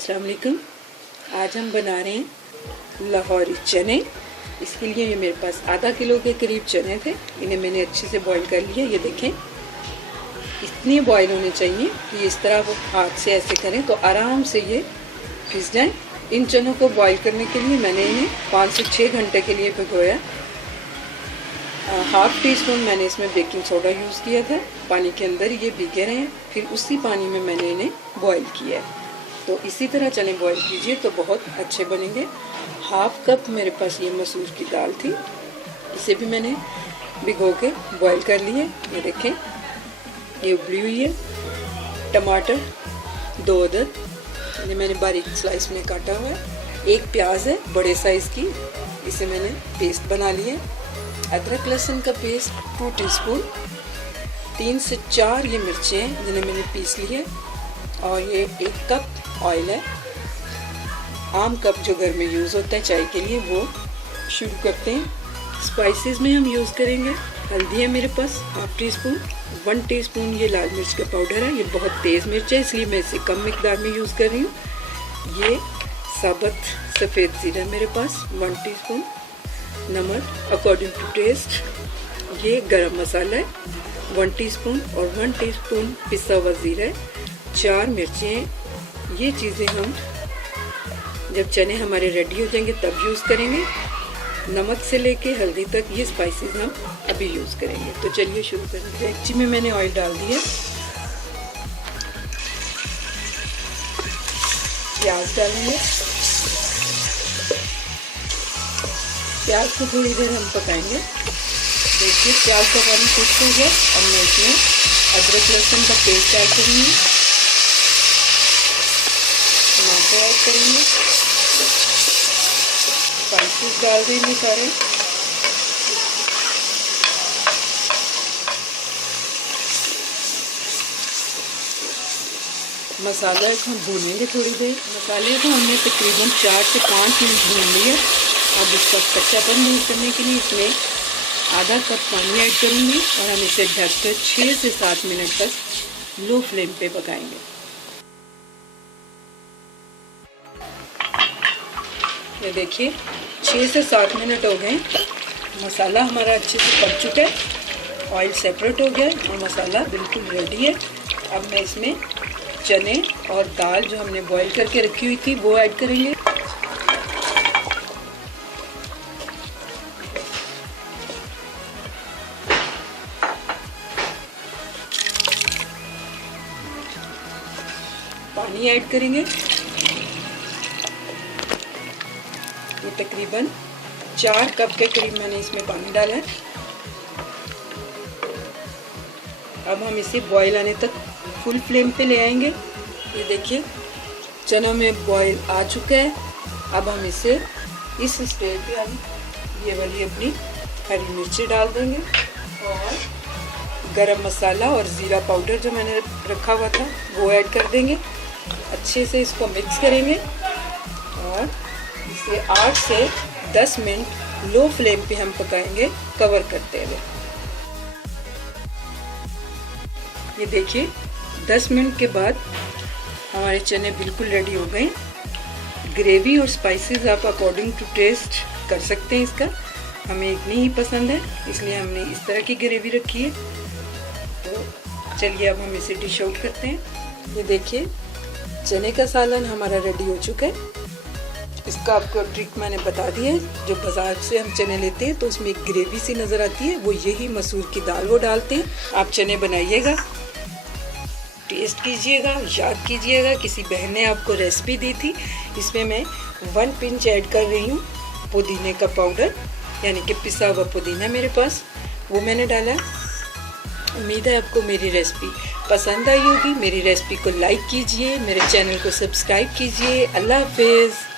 अस्सलाम वालेकुम। आज हम बना रहे हैं लाहौरी चने। इसके लिए ये मेरे पास आधा किलो के करीब चने थे। इन्हें मैंने अच्छे से बॉईल कर लिया। ये देखें, इतने बॉईल होने चाहिए कि इस तरह वो हाथ से ऐसे करें तो आराम से ये पिस जाएं। इन चनों को बॉईल करने के लिए मैंने इन्हें 5 से 6 घंटे के लिए भिगोया। हाफ टी स्पून मैंने इसमें बेकिंग सोडा यूज़ किया था। पानी के अंदर ये भीगे रहे हैं, फिर उसी पानी में मैंने इन्हें बॉईल किया है। तो इसी तरह चने बॉईल कीजिए तो बहुत अच्छे बनेंगे। हाफ कप मेरे पास ये मसूर की दाल थी, इसे भी मैंने भिगो के बॉईल कर लिए। ये देखें, ये उबली हुई है। टमाटर 2 अदद, ये मैंने बारीक स्लाइस में काटा हुआ है। 1 प्याज है बड़े साइज़ की, इसे मैंने पेस्ट बना लिया। अदरक लहसुन का पेस्ट 2 टीस्पून। 3 से 4 ये मिर्चें हैं जिन्हें मैंने पीस लिए। और ये 1 कप ऑयल है, आम कप जो घर में यूज़ होता है चाय के लिए, वो शुरू करते हैं। स्पाइसेस में हम यूज़ करेंगे हल्दी है मेरे पास हाफ टी स्पून। 1 टीस्पून ये लाल मिर्च का पाउडर है। ये बहुत तेज़ मिर्च है इसलिए मैं इसे कम मिकदार में यूज़ कर रही हूँ। ये साबुत सफ़ेद ज़ीरा मेरे पास 1 टीस्पून। नमक अकॉर्डिंग टू टेस्ट। ये गरम मसाला है 1 टीस्पून और 1 टीस्पून पिसा हुआ ज़ीरा है। 4 मिर्चें। ये चीज़ें हम जब चने हमारे रेडी हो जाएंगे तब यूज़ करेंगे। नमक से लेके हल्दी तक ये स्पाइसेस हम अभी यूज़ करेंगे। तो चलिए शुरू करते हैं। डेगची में मैंने ऑयल डाल दिया। प्याज डालेंगे। प्याज को थोड़ी देर हम पकाएंगे। देखिए प्याज का पानी खुश्क हो गया। अब मैं इसमें अदरक लहसुन का पेस्ट ऐड करूँगी। टमाटर ऐड करेंगे। स्पाइसेस डाल देंगे सारे। मसाला को भूनेंगे थोड़ी देर। मसाले को हमने तकरीबन 4 से 5 मिनट भून लिया। अब इसका कच्चापन दूर करने के लिए इसमें आधा कप पानी ऐड करूँगी और हम इसे ढककर 6 से 7 मिनट तक लो फ्लेम पे पकाएंगे। ये देखिए 6 से 7 मिनट हो गए। मसाला हमारा अच्छे से पक चुका है, ऑयल सेपरेट हो गया और मसाला बिल्कुल रेडी है। अब मैं इसमें चने और दाल जो हमने बॉईल करके रखी हुई थी वो ऐड करेंगे। पानी ऐड करेंगे। ये तकरीबन 4 कप के करीब मैंने इसमें पानी डाला है। अब हम इसे बॉईल आने तक फुल फ्लेम पे ले आएंगे। ये देखिए चना में बॉईल आ चुका है। अब हम इसे इस स्टेज पे हम ये वाली अपनी हरी मिर्ची डाल देंगे और गरम मसाला और ज़ीरा पाउडर जो मैंने रखा हुआ था वो ऐड कर देंगे। अच्छे से इसको मिक्स करेंगे और इसे 8 से 10 मिनट लो फ्लेम पे हम पकाएंगे कवर करते हुए। ये देखिए 10 मिनट के बाद हमारे चने बिल्कुल रेडी हो गए। ग्रेवी और स्पाइसेस आप अकॉर्डिंग टू टेस्ट कर सकते हैं। इसका हमें इतनी ही पसंद है इसलिए हमने इस तरह की ग्रेवी रखी है। तो चलिए अब हम इसे डिश आउट करते हैं। ये देखिए चने का सालन हमारा रेडी हो चुका है। इसका आपको ट्रिक मैंने बता दी है। जो बाज़ार से हम चने लेते हैं तो उसमें एक ग्रेवी सी नज़र आती है, वो यही मसूर की दाल वो डालते हैं। आप चने बनाइएगा, टेस्ट कीजिएगा, याद कीजिएगा किसी बहन ने आपको रेसिपी दी थी। इसमें मैं 1 पिंच ऐड कर रही हूँ पुदीने का पाउडर, यानी कि पिसा हुआ पुदीना मेरे पास, वो मैंने डाला। उम्मीद है आपको मेरी रेसिपी पसंद आई होगी। मेरी रेसिपी को लाइक कीजिए, मेरे चैनल को सब्सक्राइब कीजिए। अल्लाह हाफिज़।